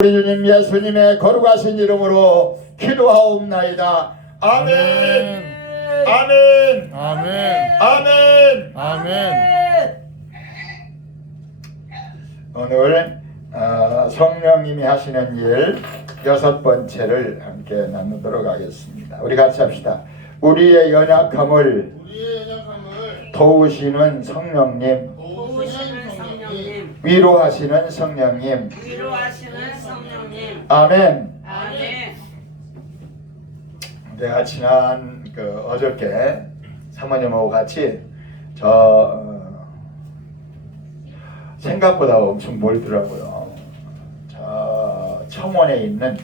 우리 주님 예수님의 거룩하신 이름으로 기도하옵나이다. 아멘. 아멘. 아멘. 아멘. 아멘. 오늘 성령님이 하시는 일 6번째를 함께 나누도록 하겠습니다. 우리 같이 합시다. 우리의 연약함을 도우시는 성령님, 위로하시는 성령님, 아멘. 아멘. 내가 지난 어저께 사모님하고 같이 생각보다 엄청 멀더라고요. 저 청원에 있는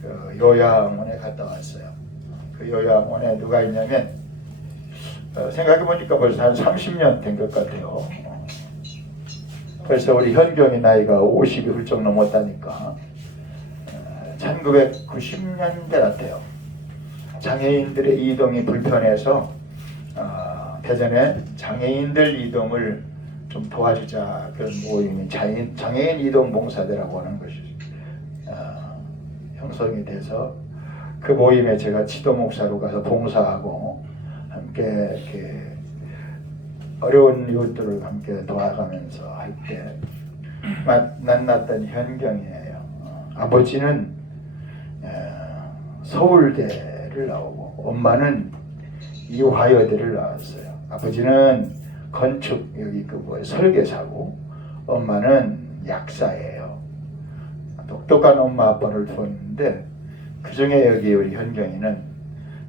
그 요양원에 갔다 왔어요. 그 요양원에 누가 있냐면 생각해 보니까 벌써 한 30년 된 것 같아요. 벌써 우리 현경이 나이가 50이 훌쩍 넘었다니까. 1990년대 같아요. 장애인들의 이동이 불편해서 대전에 장애인들 이동을 좀 도와주자, 그런 모임이 장애인 이동 봉사대라고 하는 것이 형성이 돼서 그 모임에 제가 지도 목사로 가서 봉사하고 함께 이렇게 어려운 이웃들을 함께 도와가면서 할 때 만났던 현경이에요. 아버지는 서울대를 나오고 엄마는 이화여대를 나왔어요. 아버지는 건축 여기 설계사고 엄마는 약사예요. 똑똑한 엄마 아빠를 두었는데 그 중에 여기 우리 현경이는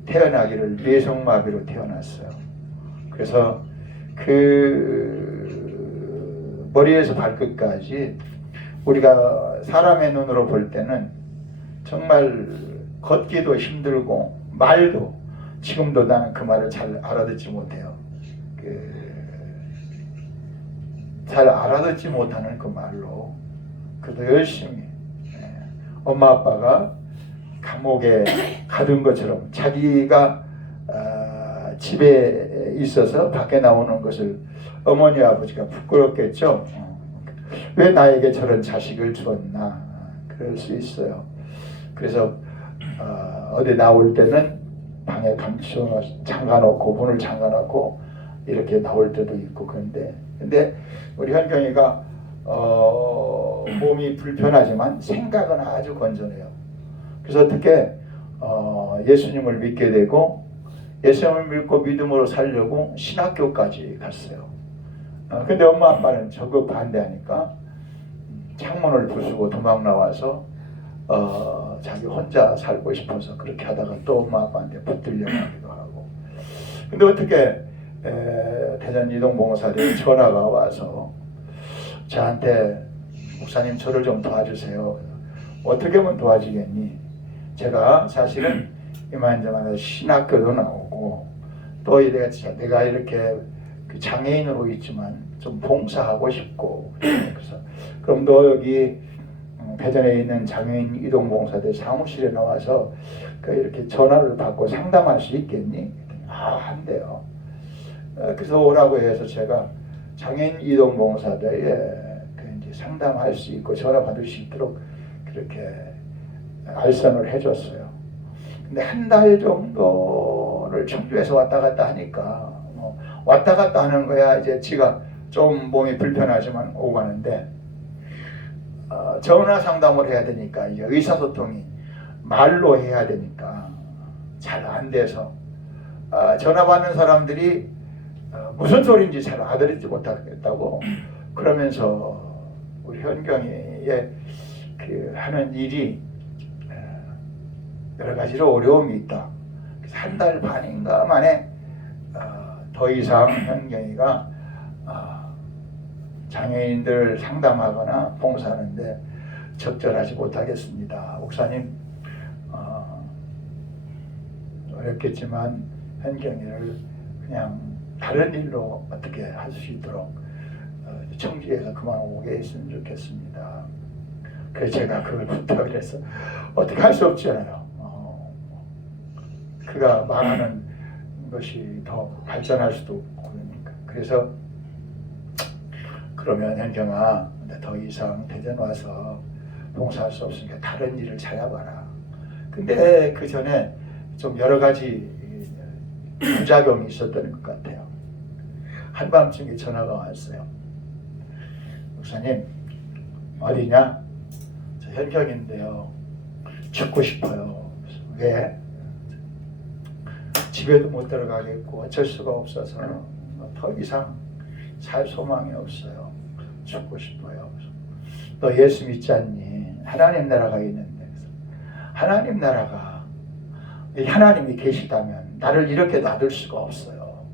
태어나기를 뇌성마비로 태어났어요. 그래서 그 머리에서 발끝까지 우리가 사람의 눈으로 볼 때는 정말 걷기도 힘들고 말도 지금도 나는 그 말을 잘 알아듣지 못해요. 잘 알아듣지 못하는 그 말로 그래도 열심히 엄마 아빠가 감옥에 가둔 것처럼 자기가 집에 있어서 밖에 나오는 것을 어머니 아버지가 부끄럽겠죠. 왜 나에게 저런 자식을 주었나 그럴 수 있어요. 그래서 어디 나올 때는 방에 감춰 잠가놓고 문을 잠가놓고 이렇게 나올 때도 있고. 근데 우리 현경이가 몸이 불편하지만 생각은 아주 건전해요. 그래서 어떻게 예수님을 믿게 되고 예수님을 믿고 믿음으로 살려고 신학교까지 갔어요. 근데 엄마 아빠는 저거 반대하니까 창문을 부수고 도망 나와서 자기 혼자 살고 싶어서 그렇게 하다가 또 엄마 아빠한테 붙들려 가기도 하고. 근데 어떻게 대전 이동봉사대 전화가 와서 저한테 목사님 저를 좀 도와주세요. 어떻게 하면 도와주겠니? 제가 사실은 이만저만 신학교도 나오고 또 내가 이렇게 장애인으로 있지만 좀 봉사하고 싶고. 그래서 그럼 너 여기 대전에 있는 장애인 이동봉사대 사무실에 나와서 이렇게 전화를 받고 상담할 수 있겠니? 한대요. 그래서 오라고 해서 제가 장애인 이동봉사대에 이제 상담할 수 있고 전화 받을 수 있도록 그렇게 알선을 해줬어요. 근데 한 달 정도를 청주에서 왔다 갔다 하니까 왔다 갔다 하는 거야. 이제 지가 좀 몸이 불편하지만 오고 가는데 전화 상담을 해야 되니까 이제 의사소통이 말로 해야 되니까 잘 안 돼서 전화 받는 사람들이 무슨 소리인지 잘 알아듣지 못하겠다고 그러면서 우리 현경이의 하는 일이 여러 가지로 어려움이 있다. 그래서 한 달 반인가 만에 더 이상 현경이가 장애인들 상담하거나 봉사하는데 적절하지 못하겠습니다. 목사님 어렵겠지만 현경이를 그냥 다른 일로 어떻게 할 수 있도록 청주에서 그만 오게 했으면 좋겠습니다. 그래서 제가 그걸 부탁을 해서 어떻게 할 수 없잖아요. 그가 말하는 것이 더 발전할 수도 없고 그러니까. 그래서 그러면 현경아 더 이상 대전 와서 봉사할 수 없으니까 다른 일을 찾아봐라. 근데 그 전에 좀 여러 가지 부작용이 있었던 것 같아요. 한밤중에 전화가 왔어요. 목사님 어디냐? 저 현경인데요. 죽고 싶어요. 왜? 집에도 못 들어가겠고 어쩔 수가 없어서 더 이상 살 소망이 없어요. 죽고 싶어요. 너 예수 믿지 않니? 하나님 나라가 있는데. 하나님 나라가 하나님이 계시다면 나를 이렇게 놔둘 수가 없어요.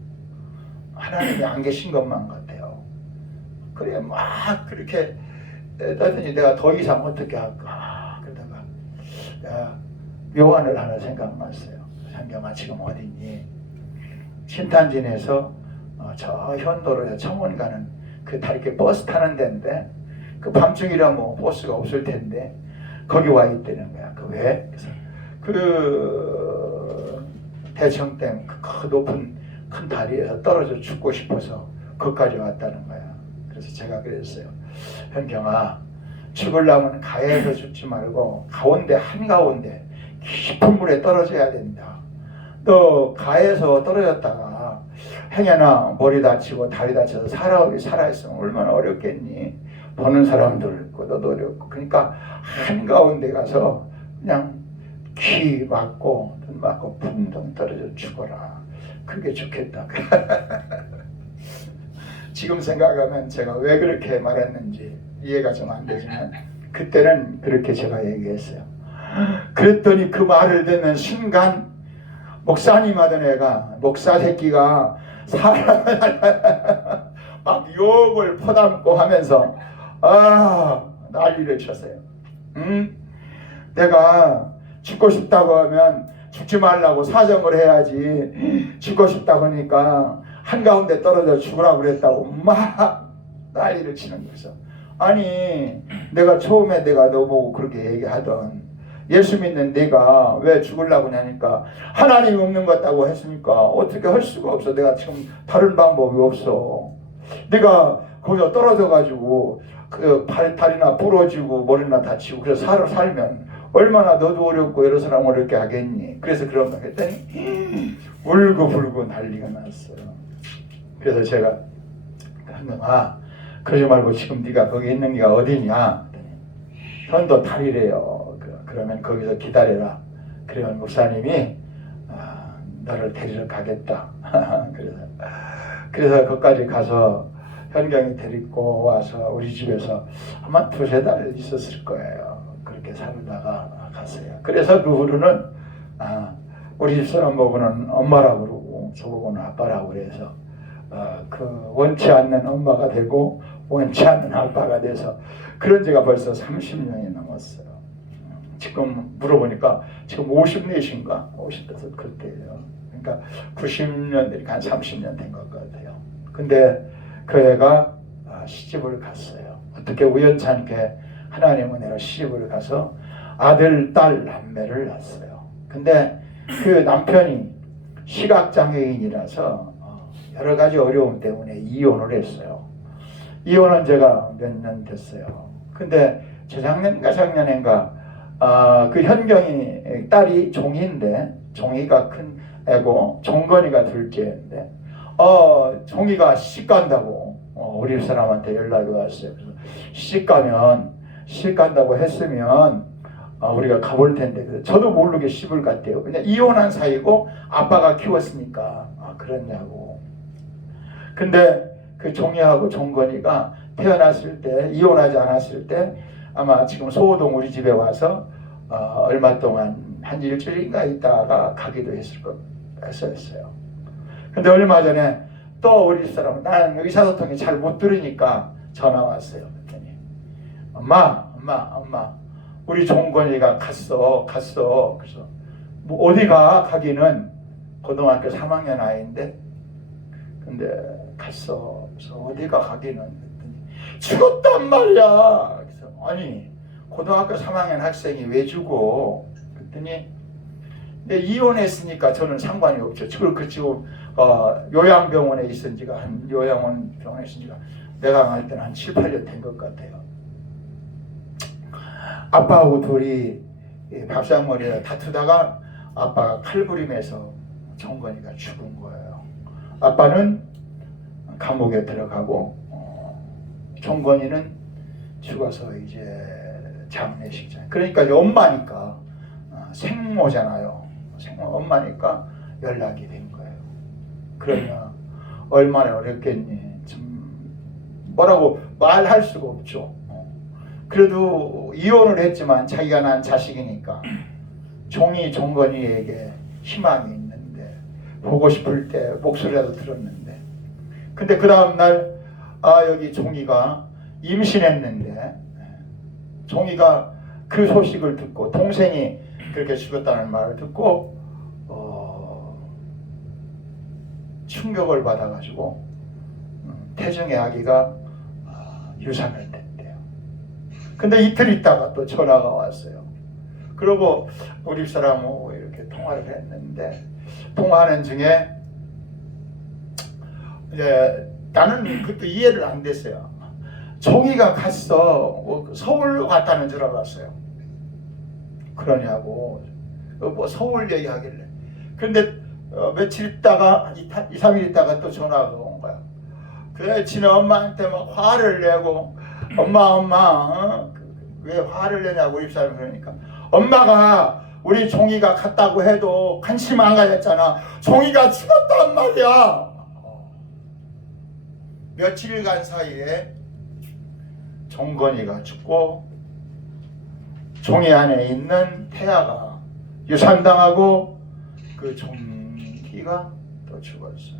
하나님이 안 계신 것만 같아요. 그래 막 그렇게 하더니 내가 더 이상 어떻게 할까 그러다가 묘안을 하나 생각났어요. 현경아 지금 어디니? 신탄진에서 저 현도로 청원 가는 그 다 이렇게 버스 타는 데인데 그 밤중이라 뭐 버스가 없을 텐데 거기 와 있다는 거야. 그 왜? 그래서 그 대청댐 그 높은 큰 다리에서 떨어져 죽고 싶어서 거기까지 왔다는 거야. 그래서 제가 그랬어요. 현경아 죽으려면 가해에서 죽지 말고 가운데 한가운데 깊은 물에 떨어져야 된다. 너 가해에서 떨어졌다가 행여나 머리 다치고 다리 다쳐서 살아있으면 얼마나 어렵겠니? 보는 사람도 있고 너도 어렵고. 그러니까 한가운데 가서 그냥 귀 맞고 눈 맞고 붕덩 떨어져 죽어라. 그게 좋겠다. 지금 생각하면 제가 왜 그렇게 말했는지 이해가 좀 안 되지만 그때는 그렇게 제가 얘기했어요. 그랬더니 그 말을 듣는 순간 목사님 하던 애가 목사 새끼가 막 욕을 퍼담고 하면서 난리를 쳤어요. 내가 죽고 싶다고 하면 죽지 말라고 사정을 해야지 죽고 싶다고 하니까 한가운데 떨어져 죽으라고 그랬다고 막 난리를 치는 거죠. 아니 내가 처음에 내가 너보고 그렇게 얘기하던 예수 믿는 내가 왜 죽으려고 하냐니까 하나님 없는 것 같다고 했으니까 어떻게 할 수가 없어. 내가 지금 다른 방법이 없어. 내가 거기서 떨어져 가지고 그 다리나 부러지고 머리나 다치고 그래서 살면 얼마나 너도 어렵고 여러 사람 어렵게 하겠니. 그래서 그런 거 했더니 울고불고 난리가 났어요. 그래서 제가 그러지 말고 지금 네가 거기 있는 게가 어디냐. 현도 다리래요. 그러면 거기서 기다려라. 그러면 목사님이 너를 데리러 가겠다. 그래서 거기까지 가서 현경이 데리고 와서 우리 집에서 아마 2-3달 있었을 거예요. 그렇게 살다가 갔어요. 그래서 그 후로는 우리 집 사람 보고는 엄마라고 그러고 저보고는 아빠라고 그래서 그 원치 않는 엄마가 되고 원치 않는 아빠가 돼서 그런 지가 벌써 30년이 넘었어요. 지금 물어보니까 지금 54인가 50대서 그때예요. 그러니까 90년대니까 한 30년 된 것 같아요. 근데 그 애가 시집을 갔어요. 어떻게 우연찮게 하나님 은혜로 시집을 가서 아들, 딸, 남매를 낳았어요. 근데 그 남편이 시각장애인이라서 여러 가지 어려움 때문에 이혼을 했어요. 이혼한 지가 몇 년 됐어요. 근데 재작년인가 작년인가 그 현경이 딸이 종이인데 종이가 큰 애고 종건이가 둘째인데 종이가 시집 간다고 우리 사람한테 연락이 왔어요. 그래서 시집 간다고 했으면 우리가 가볼 텐데 그래서 저도 모르게 시집을 갔대요. 그냥 이혼한 사이고 아빠가 키웠으니까 그랬냐고. 근데 그 종이하고 종건이가 태어났을 때 이혼하지 않았을 때 아마 지금 소호동 우리 집에 와서 얼마 동안 한 일주일인가 있다가 가기도 했었어요. 근데 얼마 전에 또 우리 사람은 나는 의사소통이 잘 못 들으니까 전화 왔어요. 그랬더니 엄마 우리 종건이가 갔어. 그래서 뭐 어디가 가기는 고등학교 3학년 아이인데 근데 갔어. 그래서 어디가 가기는 그랬더니 죽었단 말이야. 그래서 아니 고등학교 3학년 학생이 왜 죽어? 그랬더니 근데 이혼했으니까 저는 상관이 없죠. 그 지금 요양병원에 있은 지가 요양원 병원에 있은 지가 내가 갈 때는 한 7-8년 된 것 같아요. 아빠하고 둘이 밥상머리에 다투다가 아빠가 칼부림에서 정건이가 죽은 거예요. 아빠는 감옥에 들어가고 정건이는 죽어서 이제 장례식장. 그러니까 엄마니까 생모잖아요. 엄마니까 연락이 된 거예요. 그러냐 얼마나 어렵겠니. 참 뭐라고 말할 수가 없죠. 그래도 이혼을 했지만 자기가 낳은 자식이니까 종이 정건이에게 희망이 있는데 보고 싶을 때 목소리라도 들었는데 근데 그 다음날 여기 종이가 임신했는데 종이가 그 소식을 듣고 동생이 그렇게 죽었다는 말을 듣고 충격을 받아가지고 태중의 아기가 유산을 냈대요. 근데 이틀 있다가 또 전화가 왔어요. 그리고 우리 사람하고 이렇게 통화를 했는데 통화하는 중에 이제 나는 그것도 이해를 안 됐어요. 종이가 갔어. 서울로 갔다는 줄 알았어요. 그러냐고 뭐 서울 얘기하길래. 그런데 며칠 있다가 2, 3일 있다가 또 전화가 온 거야. 그래 지네 엄마한테 막 화를 내고 엄마 왜 화를 내냐고 입사를 그러니까 엄마가 우리 종이가 갔다고 해도 관심 안 가졌잖아. 종이가 죽었단 말이야. 며칠간 사이에 정건이가 죽고 종이 안에 있는 태아가 유산당하고 그 종기가 또 죽었어요.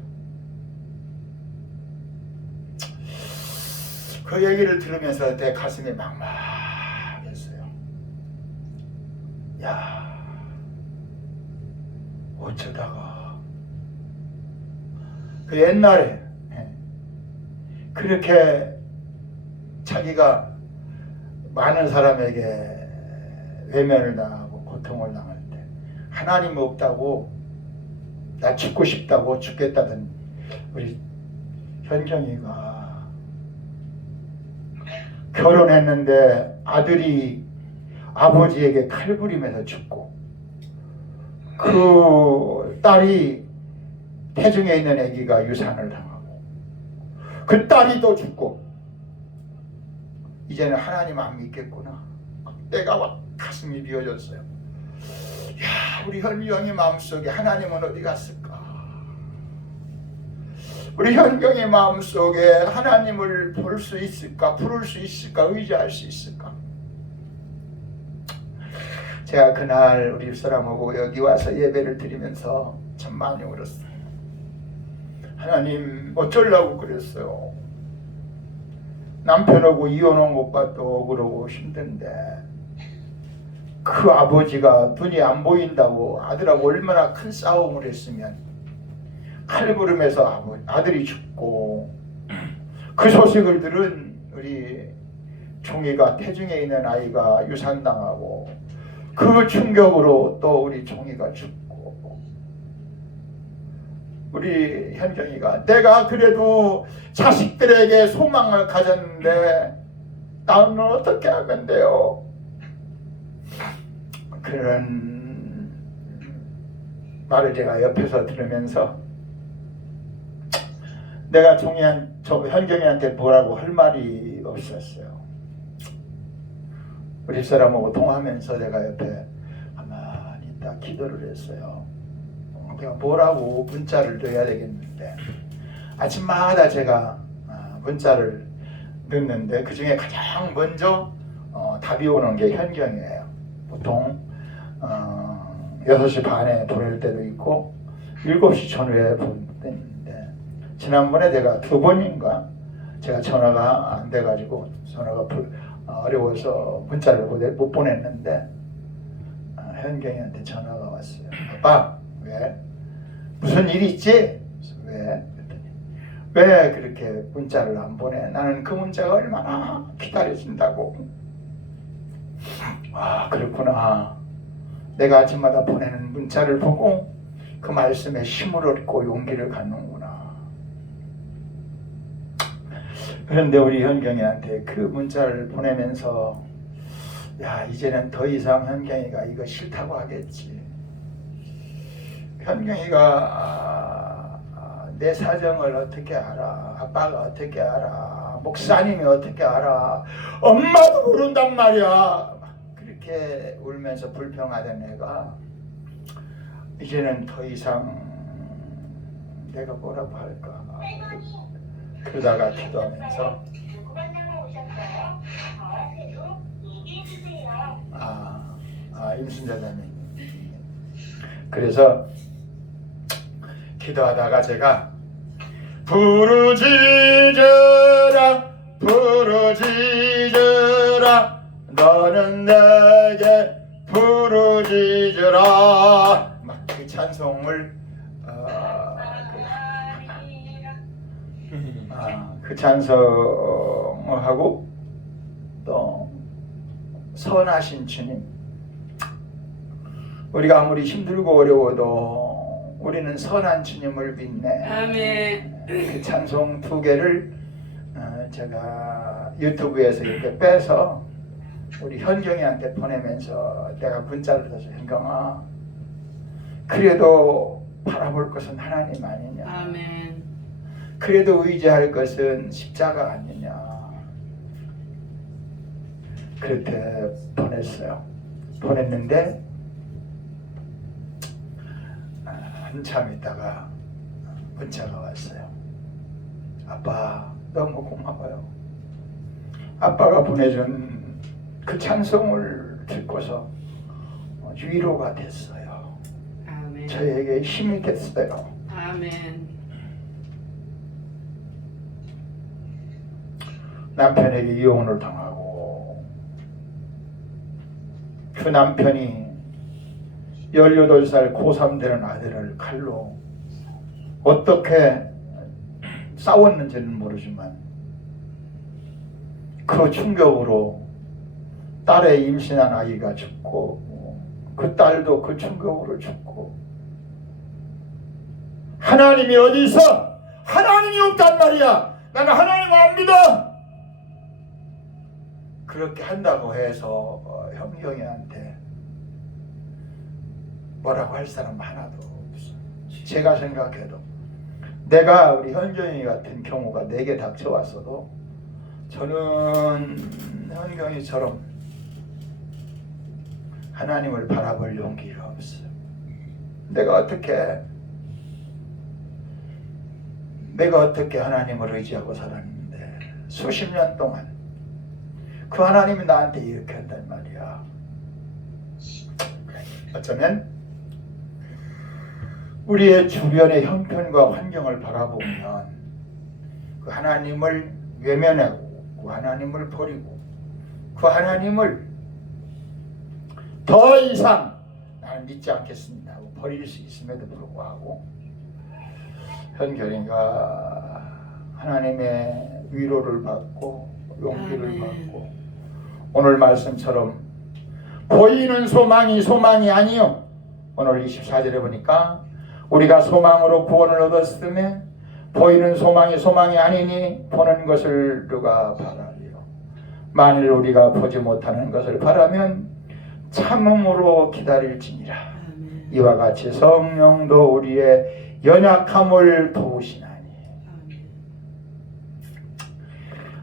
그 얘기를 들으면서 내 가슴이 막막했어요. 야, 어쩌다가 그 옛날에 그렇게 자기가 많은 사람에게 외면을 당하고 고통을 당할 때 하나님 없다고 나 죽고 싶다고 죽겠다던 우리 현경이가 결혼했는데 아들이 아버지에게 칼부림에서 죽고 그 딸이 태중에 있는 아기가 유산을 당하고 그 딸이 또 죽고 이제는 하나님 안 믿겠구나. 내가 막 가슴이 비어졌어요. 야, 우리 현경이 마음속에 하나님은 어디 갔을까? 우리 현경이 마음속에 하나님을 볼 수 있을까? 부를 수 있을까? 의지할 수 있을까? 제가 그날 우리 사람하고 여기 와서 예배를 드리면서 참 많이 울었어요. 하나님 어쩌려고 그랬어요. 남편하고 이혼한 것과 또 억울하고 힘든데 그 아버지가 눈이 안 보인다고 아들하고 얼마나 큰 싸움을 했으면 칼부림에서 아들이 죽고 그 소식을 들은 우리 종이가 태중에 있는 아이가 유산당하고 그 충격으로 또 우리 종이가 죽고 우리 현경이가 내가 그래도 자식들에게 소망을 가졌는데 나는 어떻게 하면 돼요? 그런 말을 제가 옆에서 들으면서 내가 현경이한테 뭐라고 할 말이 없었어요. 우리 사람하고 통화하면서 내가 옆에 가만히 있다 기도를 했어요. 내가 뭐라고 문자를 넣어야 되겠는데 아침마다 제가 문자를 넣는데 그 중에 가장 먼저 답이 오는 게 현경이에요. 보통 6시 반에 보낼 때도 있고 7시 전후에 보낼 때 있는데 지난번에 제가 2번인가 제가 전화가 안 돼가지고 전화가 어려워서 문자를 못 보냈는데 현경이한테 전화가 왔어요. 아빠 왜? 무슨 일이 있지? 왜? 그랬더니 왜 그렇게 문자를 안 보내? 나는 그 문자가 얼마나 기다려진다고. 아 그렇구나. 내가 아침마다 보내는 문자를 보고 그 말씀에 힘을 얻고 용기를 갖는구나. 그런데 우리 현경이한테 그 문자를 보내면서 야, 이제는 더 이상 현경이가 이거 싫다고 하겠지. 현경이가 내 사정을 어떻게 알아? 아빠가 어떻게 알아? 목사님이 어떻게 알아? 엄마도 모른단 말이야. 그렇게 울면서 불평하던 애가 이제는 더 이상 내가 뭐라고 할까? 그러다가 기도하면서 임순자님. 그래서 기도하다가 제가 부르짖으라 부르짖으라 너는 내게 부르짖으라 막 그 찬송을 그 찬송을 하고 또 선하신 주님, 우리가 아무리 힘들고 어려워도 우리는 선한 주님을 믿네. 아멘. 그 찬송 2개를 제가 유튜브에서 이렇게 빼서 우리 현경이한테 보내면서 내가 문자를 써서 현경아, 그래도 바라볼 것은 하나님 아니냐. 아멘. 그래도 의지할 것은 십자가 아니냐. 그렇게 보냈어요. 보냈는데 한참 있다가 문자가 왔어요. 아빠 너무 고마워요. 아빠가 보내준 그 찬송을 듣고서 위로가 됐어요. 아멘. 저에게 힘이 됐어요. 아멘. 남편에게 이혼을 당하고 그 남편이 18살 고3 되는 아들을 칼로 어떻게 싸웠는지는 모르지만 그 충격으로 딸의 임신한 아이가 죽고 그 딸도 그 충격으로 죽고 하나님이 어디 있어? 하나님이 없단 말이야. 나는 하나님 안 믿어. 그렇게 한다고 해서 현경이한테 뭐라고 할 사람 하나도 없어. 제가 생각해도 내가 우리 현경이 같은 경우가 내게 닥쳐왔어도 저는 현경이처럼 하나님을 바라볼 용기가 없어요. 내가 어떻게 하나님을 의지하고 살았는데 수십 년 동안 그 하나님이 나한테 이렇게 한단 말이야. 어쩌면 우리의 주변의 형편과 환경을 바라보면 그 하나님을 외면하고 그 하나님을 버리고 그 하나님을 더 이상 나는 믿지 않겠습니다 하고 버릴 수 있음에도 불구하고 현결이가 하나님의 위로를 받고 용기를 받고 오늘 말씀처럼 보이는 소망이 아니요. 오늘 24절에 보니까 우리가 소망으로 구원을 얻었으면 보이는 소망이 아니니 보는 것을 누가 바라리요. 만일 우리가 보지 못하는 것을 바라면 참음으로 기다릴지니라. 이와 같이 성령도 우리의 연약함을 도우시나니.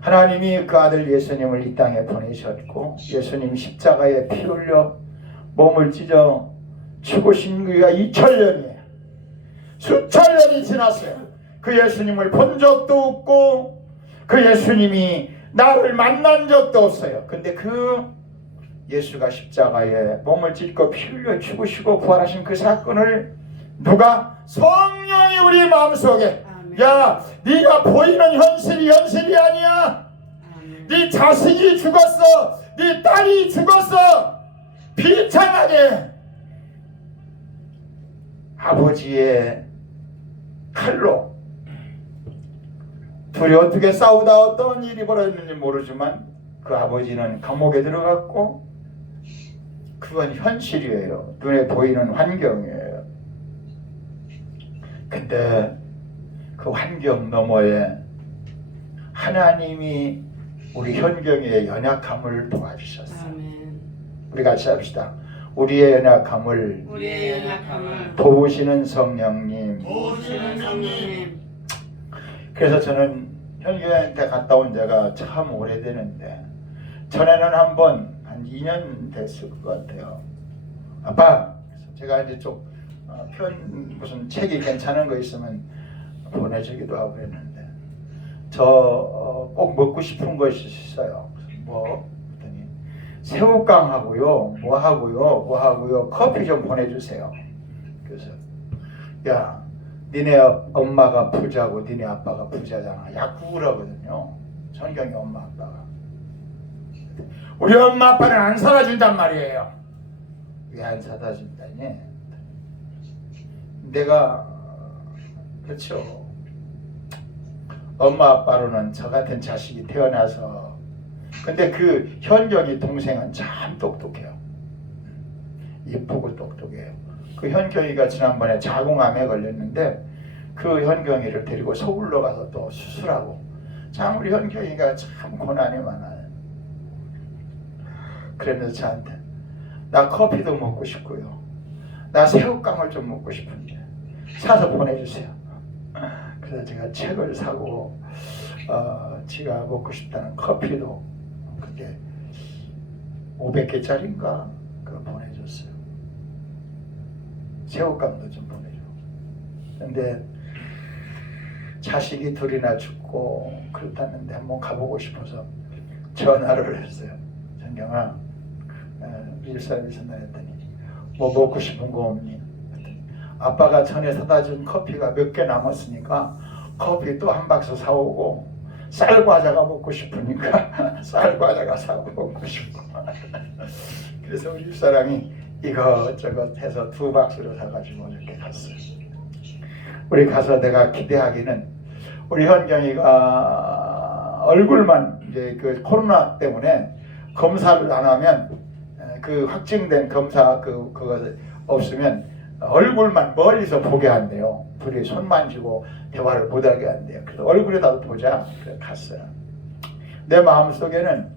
하나님이 그 아들 예수님을 이 땅에 보내셨고 예수님 십자가에 피 흘려 몸을 찢어 죽으신 그가 2000년이에요. 수천 년이 지났어요. 그 예수님을 본 적도 없고 그 예수님이 나를 만난 적도 없어요. 근데 그 예수가 십자가에 몸을 찢고 피 흘려 죽으시고 부활하신 그 사건을 누가? 성령이 우리 마음속에 야, 네가 보이는 현실이 아니야. 네 자식이 죽었어. 네 딸이 죽었어. 비참하게 아버지의 칼로 둘이 어떻게 싸우다 어떤 일이 벌어졌는지 모르지만 그 아버지는 감옥에 들어갔고 그건 현실이에요. 눈에 보이는 환경이에요. 근데 그 환경 너머에 하나님이 우리 현경이의 연약함을 도와주셨어요. 아멘. 우리 같이 합시다. 우리의 연약함을 우리의 연약함을 도우시는 성령님. 도우시는 성령님. 그래서 저는 현교한테 갔다 온 지가 참 오래되는데 전에는 한 2년 됐을 것 같아요. 아빠, 그래서 제가 이제 좀 무슨 책이 괜찮은 거 있으면 보내주기도 하고 그랬는데 꼭 먹고 싶은 것이 있어요. 뭐 그랬더니 새우깡하고요, 뭐 하고요, 커피 좀 보내주세요. 그래서 야, 니네 엄마가 부자고 니네 아빠가 부자잖아. 약국이라거든요. 성경이 엄마 아빠가. 우리 엄마 아빠는 안 사다 준단 말이에요. 왜 안 사다 준다니? 내가 그렇죠. 엄마 아빠로는 저 같은 자식이 태어나서 근데 그 현경이 동생은 참 똑똑해요. 이쁘고 똑똑해요. 그 현경이가 지난번에 자궁암에 걸렸는데 그 현경이를 데리고 서울로 가서 또 수술하고 참 우리 현경이가 참 고난이 많아요. 그러면서 저한테 나 커피도 먹고 싶고요. 나 새우깡을 좀 먹고 싶은데 사서 보내주세요. 그래서 제가 책을 사고 지가 먹고 싶다는 커피도 그게 500개짜리인가 그걸 보내줬어요. 새우깡도 좀 보내줘. 근데 자식이 둘이나 죽고 그렇다는데 한번 가보고 싶어서 전화를 했어요. 정경아, 일산에서 나였더니 뭐 먹고 싶은 거 없니? 아빠가 전에 사다 준 커피가 몇 개 남았으니까 커피 또 한 박스 사오고 쌀과자가 먹고 싶으니까 쌀과자가 사고 먹고 싶고 그래서 우리 집사람이 이것저것 해서 2박스를 사가지고 이렇게 갔어요. 우리 가서 내가 기대하기는 우리 현경이가 얼굴만 이제 그 코로나 때문에 검사를 안 하면 그 확진된 검사 그거 없으면 얼굴만 멀리서 보게 한대요. 둘이 손 만지고 대화를 못하게 한대요. 그래서 얼굴에다 보자. 그래 갔어요. 내 마음속에는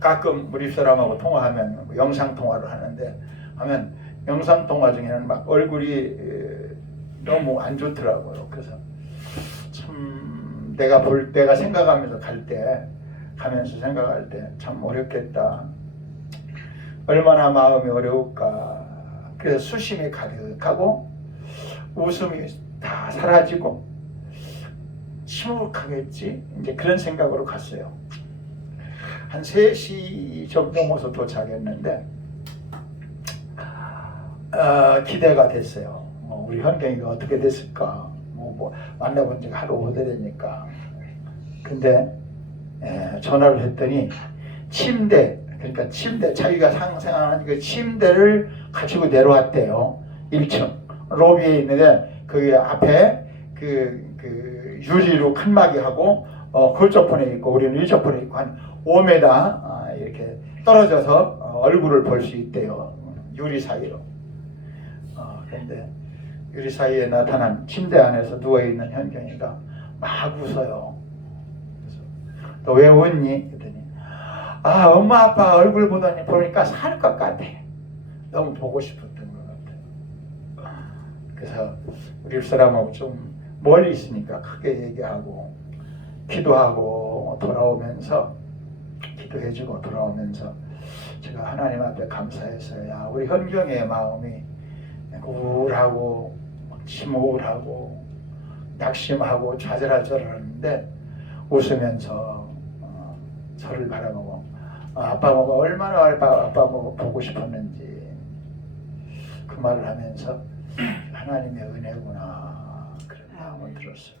가끔 우리 사람하고 통화하면 영상 통화를 하는데 하면 영상 통화 중에는 막 얼굴이 너무 안 좋더라고요. 그래서 참 내가 생각하면서 가면서 생각할 때 참 어렵겠다. 얼마나 마음이 어려울까. 그래서 수심이 가득하고 웃음이 다 사라지고 침묵하겠지. 이제 그런 생각으로 갔어요. 한 3시 정도 모서 도착했는데 기대가 됐어요. 우리 현경이가 어떻게 됐을까. 뭐 만나본 지가 하루 오래되니까. 근데 전화를 했더니 침대 자기가 상상하는 그 침대를 가지고 내려왔대요. 1층 로비에 있는데 그 앞에 그 유리로 칸막이 하고 그쪽편에 있고 우리는 이쪽편에 있고 한 5m 이렇게 떨어져서 얼굴을 볼 수 있대요. 유리 사이로. 그런데 유리 사이에 나타난 침대 안에서 누워있는 현경이가 막 웃어요. 너 왜 웃니? 그랬더니 엄마 아빠 얼굴 보니까 살 것 같아. 너무 보고 싶었던 것 같아요. 그래서 우리 사람하고 좀 멀리 있으니까 크게 얘기하고 기도하고 기도해주고 돌아오면서 제가 하나님 앞에 감사했어요. 우리 현경의 마음이 우울하고 침울하고 낙심하고 좌절하는데 웃으면서 저를 바라보고 아빠가 얼마나 아빠 보고 싶었는지 그 말을 하면서 하나님의 은혜구나 그런 마음을 들었어요.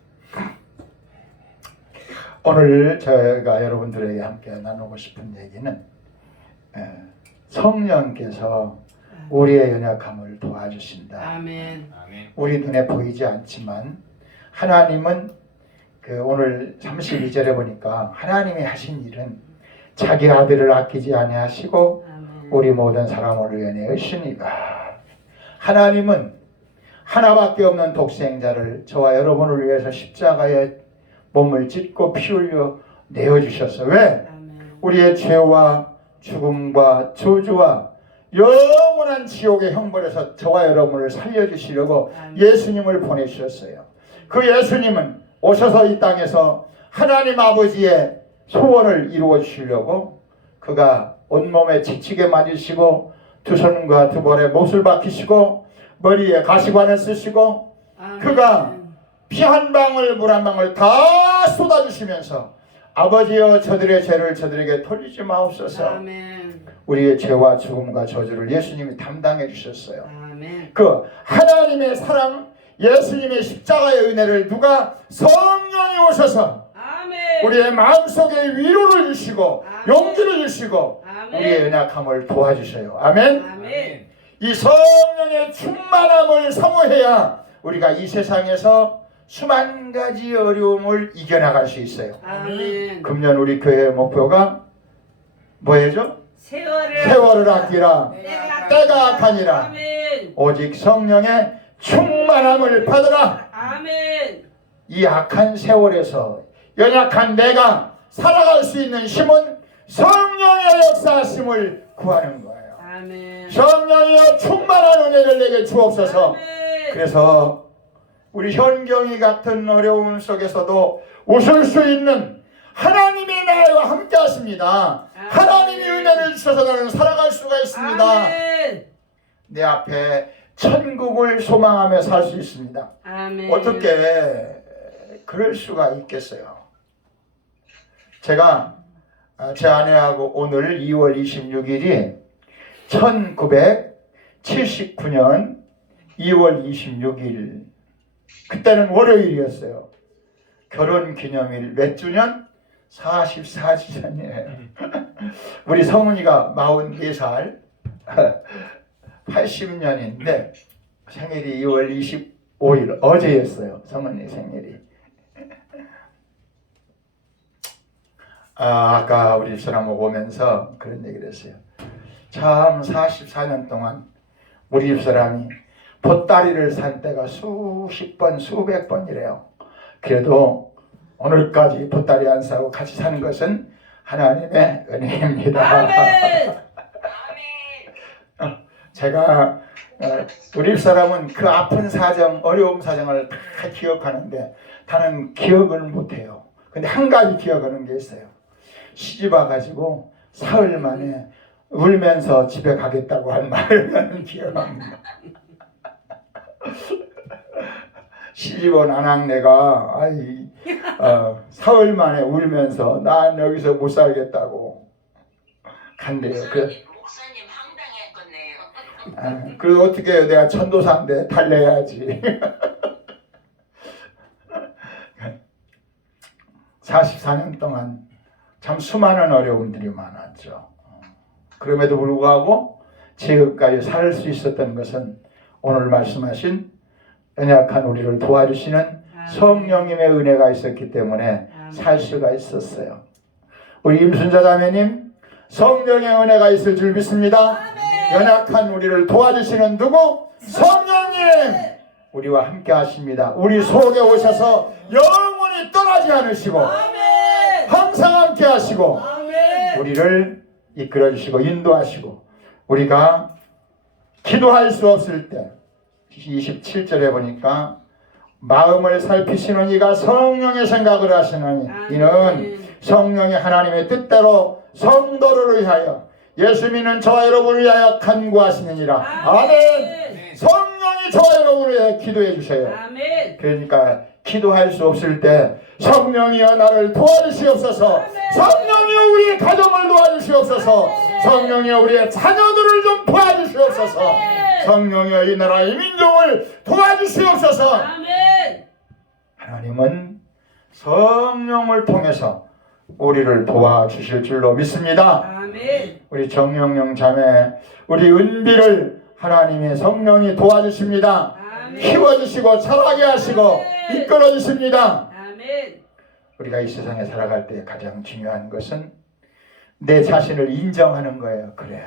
오늘 제가 여러분들에게 함께 나누고 싶은 얘기는 성령께서 우리의 연약함을 도와주신다. 아멘. 우리 눈에 보이지 않지만 하나님은 오늘 32절에 보니까 하나님이 하신 일은 자기 아들을 아끼지 아니하시고 우리 모든 사람을 위해 의시니가. 하나님은 하나밖에 없는 독생자를 저와 여러분을 위해서 십자가에 몸을 찢고 피 흘려 내어주셨어요. 왜? 우리의 죄와 죽음과 저주와 영원한 지옥의 형벌에서 저와 여러분을 살려주시려고 예수님을 보내주셨어요. 그 예수님은 오셔서 이 땅에서 하나님 아버지의 소원을 이루어 주시려고 그가 온몸에 지치게 맞으시고 두 손과 두 볼에 못을 박히시고 머리에 가시관을 쓰시고 그가 피 한 방울 물 한 방울 다 쏟아주시면서 아버지여 저들의 죄를 저들에게 돌리지 마옵소서. 아멘. 우리의 죄와 죽음과 저주를 예수님이 담당해 주셨어요. 아멘. 그 하나님의 사랑, 예수님의 십자가의 은혜를 누가 성령이 오셔서 아멘. 우리의 마음속에 위로를 주시고 아멘. 용기를 주시고 아멘. 우리의 연약함을 도와주셔요. 아멘. 아멘. 이 성령의 충만함을 사모해야 우리가 이 세상에서 수만 가지 어려움을 이겨나갈 수 있어요. 아멘. 금년 우리 교회의 목표가 뭐예요? 세월을 아끼라 때가 악하니라. 아멘. 오직 성령의 충만함을 받으라. 아멘. 이 악한 세월에서 연약한 내가 살아갈 수 있는 힘은 성령의 역사하심을 구하는 거예요. 아멘. 성령이여 충만한 은혜를 내게 주옵소서. 아멘. 그래서 우리 현경이 같은 어려움 속에서도 웃을 수 있는 하나님이 나와 함께 하십니다. 하나님이 은혜를 주셔서 나는 살아갈 수가 있습니다. 아멘. 내 앞에 천국을 소망하며 살 수 있습니다. 아멘. 어떻게 그럴 수가 있겠어요? 제가 제 아내하고 오늘 2월 26일이 1979년 2월 26일 그때는 월요일이었어요. 결혼기념일 몇 주년? 44주년이에요. 우리 성훈이가 44살 80년인데 생일이 2월 25일 어제였어요. 성훈이 생일이. 아까 우리 집사람 오면서 그런 얘기를 했어요. 참 44년 동안 우리 집사람이 보따리를 산 때가 수십 번 수백 번이래요. 그래도 오늘까지 보따리 안 사고 같이 사는 것은 하나님의 은혜입니다. 아멘. 제가 우리 집사람은 그 아픈 사정, 어려움 사정을 다 기억하는데 나는 기억을 못해요. 근데 한 가지 기억하는 게 있어요. 시집 와가지고 사흘 만에 울면서 집에 가겠다고 한 말을 나는 기억합니다. 시집 온 아낙네가 사흘 만에 울면서 난 여기서 못 살겠다고 간대요. 목사님 황당했겠네요. 그래서 어떻게 해요? 내가 전도사인데 달래야지. 44년 동안 참 수많은 어려움들이 많았죠. 그럼에도 불구하고 지금까지 살 수 있었던 것은 오늘 말씀하신 연약한 우리를 도와주시는 성령님의 은혜가 있었기 때문에 살 수가 있었어요. 우리 임순자 자매님, 성령의 은혜가 있을 줄 믿습니다. 연약한 우리를 도와주시는 누구? 성령님! 우리와 함께 하십니다. 우리 속에 오셔서 영원히 떠나지 않으시고 항상 함께 하시고 우리를 이끌어 주시고 인도하시고 우리가 기도할 수 없을 때 27절에 보니까 마음을 살피시는 이가 성령의 생각을 하시나니 이는 성령이 하나님의 뜻대로 성도를 위하여 예수 믿는 저와 여러분을 위하여 간구하시느니라. 아멘. 성령이 저와 여러분을 위해 기도해 주세요. 아멘. 그러니까 기도할 수 없을 때 성령이여 나를 도와주시옵소서. 성령이여 우리의 가정을 도와주시옵소서. 성령이여 우리의 자녀들을 좀 도와주시옵소서. 성령이여 이 나라 이 민족을 도와주시옵소서. 아멘. 하나님은 성령을 통해서 우리를 도와주실 줄로 믿습니다. 아멘. 우리 정영영 자매, 우리 은비를 하나님의 성령이 도와주십니다. 아멘. 키워주시고 자라게 하시고 이끌어주십니다. 아멘. 우리가 이 세상에 살아갈 때 가장 중요한 것은 내 자신을 인정하는 거예요. 그래,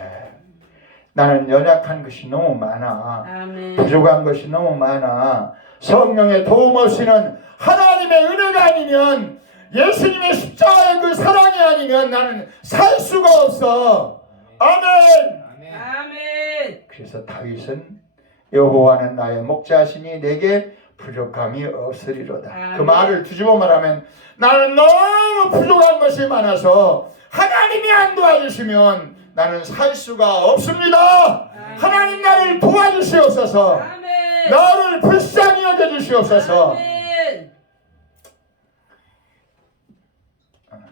나는 연약한 것이 너무 많아. 아멘. 부족한 것이 너무 많아. 성령의 도움 없이는 하나님의 은혜가 아니면 예수님의 십자가의 그 사랑이 아니면 나는 살 수가 없어. 아멘. 아멘. 아멘. 그래서 다윗은 여호와는 나의 목자시니 내게 부족함이 없으리로다. 아멘. 그 말을 뒤집어 말하면 나는 너무 부족한 것이 많아서 하나님이 안 도와주시면 나는 살 수가 없습니다. 아멘. 하나님 나를 도와주시옵소서. 아멘. 나를 불쌍히 여겨주시옵소서. 아멘.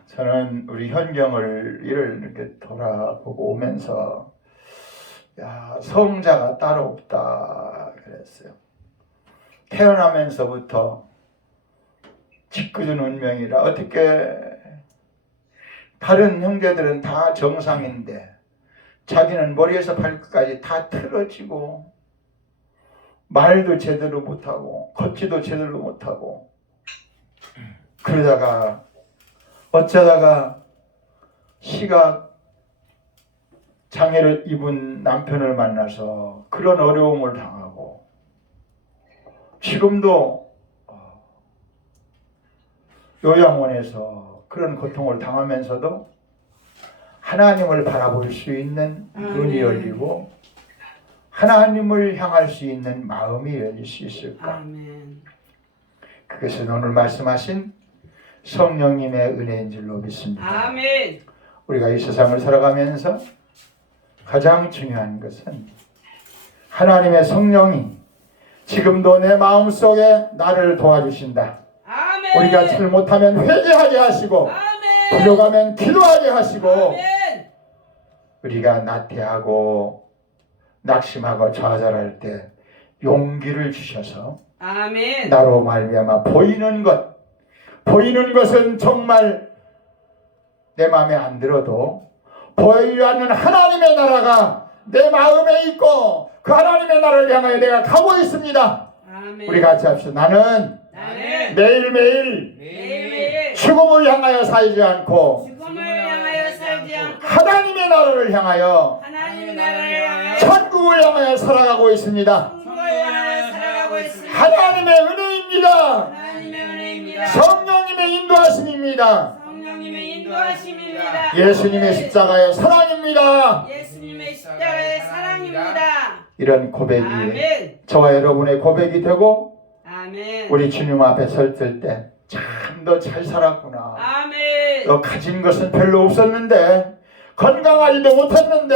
저는 우리 현경을 이렇게 돌아보고 오면서 야, 성자가 따로 없다 그랬어요. 태어나면서부터 짓궂은 운명이라 어떻게 다른 형제들은 다 정상인데 자기는 머리에서 발끝까지 다 틀어지고 말도 제대로 못하고 걷지도 제대로 못하고 그러다가 어쩌다가 시각 장애를 입은 남편을 만나서 그런 어려움을 당하고 지금도 요양원에서 그런 고통을 당하면서도 하나님을 바라볼 수 있는 눈이 열리고 하나님을 향할 수 있는 마음이 열릴 수 있을까? 아멘. 그것은 오늘 말씀하신 성령님의 은혜인 줄로 믿습니다. 아멘. 우리가 이 세상을 살아가면서 가장 중요한 것은 하나님의 성령이 지금도 내 마음속에 나를 도와주신다. 아멘. 우리가 잘못하면 회개하게 하시고 아멘. 부족하면 기도하게 하시고 아멘. 우리가 나태하고 낙심하고 좌절할 때 용기를 주셔서 아멘. 나로 말미암아 보이는 것은 정말 내 마음에 안 들어도 보이지 않는 하나님의 나라가 내 마음에 있고 그 하나님의 나라를 향하여 내가 가고 있습니다. 아멘. 우리 같이 합시다. 나는 매일매일 매일매일 죽음을 향하여 살지 않고 죽음을 향하여 살지 않고 하나님의 나라를 향하여 하나님의 나라를 향하여 천국을 향하여 살아가고 있습니다. 천국을 향하여 살아가고 있습니다. 하나님의 은혜입니다. 하나님의 은혜입니다. 성령님의 인도하심입니다. 성령님의 인도하심입니다. 예수님의 십자가의 사랑입니다. 예수님의 십자가의 사랑입니다. 이런 고백이 아멘. 저와 여러분의 고백이 되고 아멘. 우리 주님 앞에 설 때 참 너 잘 살았구나. 아멘. 너 가진 것은 별로 없었는데 건강하지도 못했는데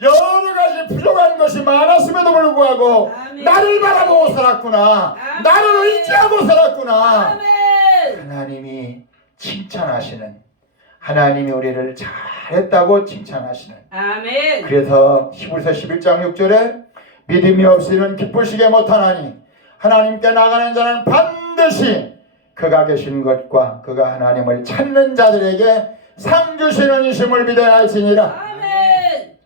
여러 가지 부족한 것이 많았음에도 불구하고 아멘. 나를 바라보고 살았구나. 아멘. 나를 의지하고 살았구나. 아멘. 하나님이 칭찬하시는 하나님이 우리를 잘했다고 칭찬하시는 아멘. 그래서 히브리서 11장 6절에 믿음이 없이는 기쁘시게 못하나니 하나님께 나가는 자는 반드시 그가 계신 것과 그가 하나님을 찾는 자들에게 상 주시는 이심을 믿어야 할지니라. 아멘.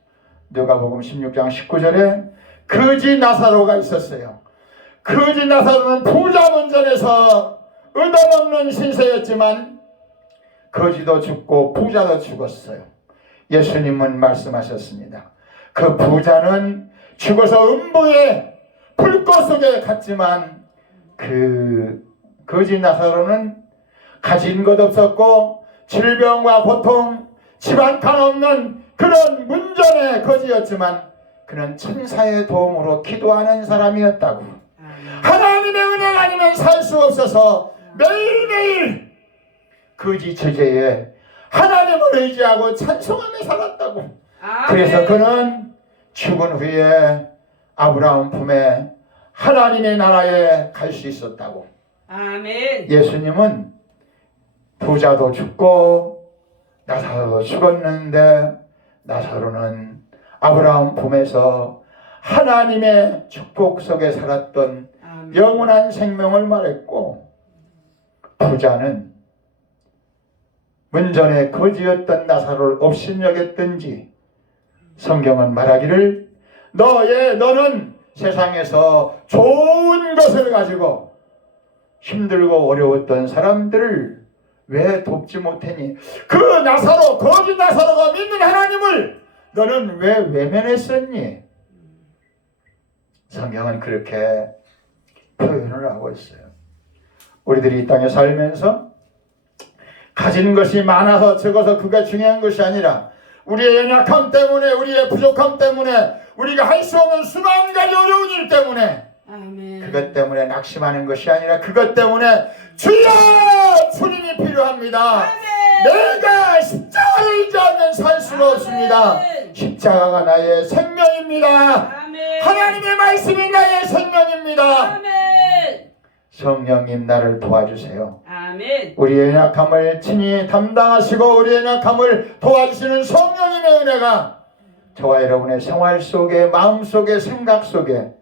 누가복음 16장 19절에 거지 나사로가 있었어요. 거지 나사로는 부자 문전에서 얻어먹는 신세였지만 거지도 죽고 부자도 죽었어요. 예수님은 말씀하셨습니다. 그 부자는 죽어서 음부의 불꽃 속에 갔지만 그 거지 나사로는 가진 것 없었고 질병과 고통 집 한 칸 없는 그런 문전의 거지였지만 그는 천사의 도움으로 기도하는 사람이었다고. 하나님의 은혜가 아니면 살 수 없어서 매일매일 거지 처제에 하나님을 의지하고 찬송하며 살았다고. 아멘. 그래서 그는 죽은 후에 아브라함 품에 하나님의 나라에 갈 수 있었다고. 아멘. 예수님은 부자도 죽고 나사로도 죽었는데 나사로는 아브라함 품에서 하나님의 축복 속에 살았던 아멘. 영원한 생명을 말했고 부자는 문전에 거지였던 나사로를 업신여겼든지 성경은 말하기를 너는 세상에서 좋은 것을 가지고 힘들고 어려웠던 사람들을 왜 돕지 못했니? 그 나사로 거지 나사로가 믿는 하나님을 너는 왜 외면했었니? 성경은 그렇게 표현을 하고 있어요. 우리들이 이 땅에 살면서 가진 것이 많아서 적어서 그가 중요한 것이 아니라 우리의 연약함 때문에, 우리의 부족함 때문에, 우리가 할 수 없는 수만 가지 어려운 일 때문에, 아멘. 그것 때문에 낙심하는 것이 아니라 그것 때문에 주여 주님이 필요합니다. 내가 십자가를 지지 않으면 살 수가 없습니다. 십자가가 나의 생명입니다. 아멘. 하나님의 말씀이 나의 생명입니다. 아멘. 성령님 나를 도와주세요. 아멘. 우리의 연약함을 친히 담당하시고 우리의 연약함을 도와주시는 성령님의 은혜가 저와 여러분의 생활 속에, 마음 속에, 생각 속에,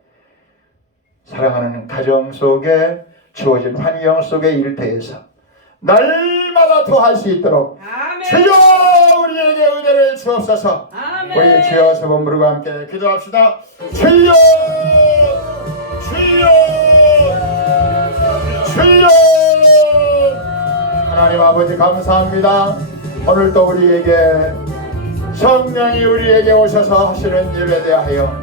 사랑하는 가정 속에, 주어진 환경 속에, 일터에서 날마다 더할 수 있도록 아멘. 주여 우리에게 은혜를 주옵소서. 아멘. 우리 주여 세 번 부르고 함께 기도합시다. 주여 주여 주여. 하나님 아버지 감사합니다. 오늘도 우리에게 성령이 우리에게 오셔서 하시는 일에 대하여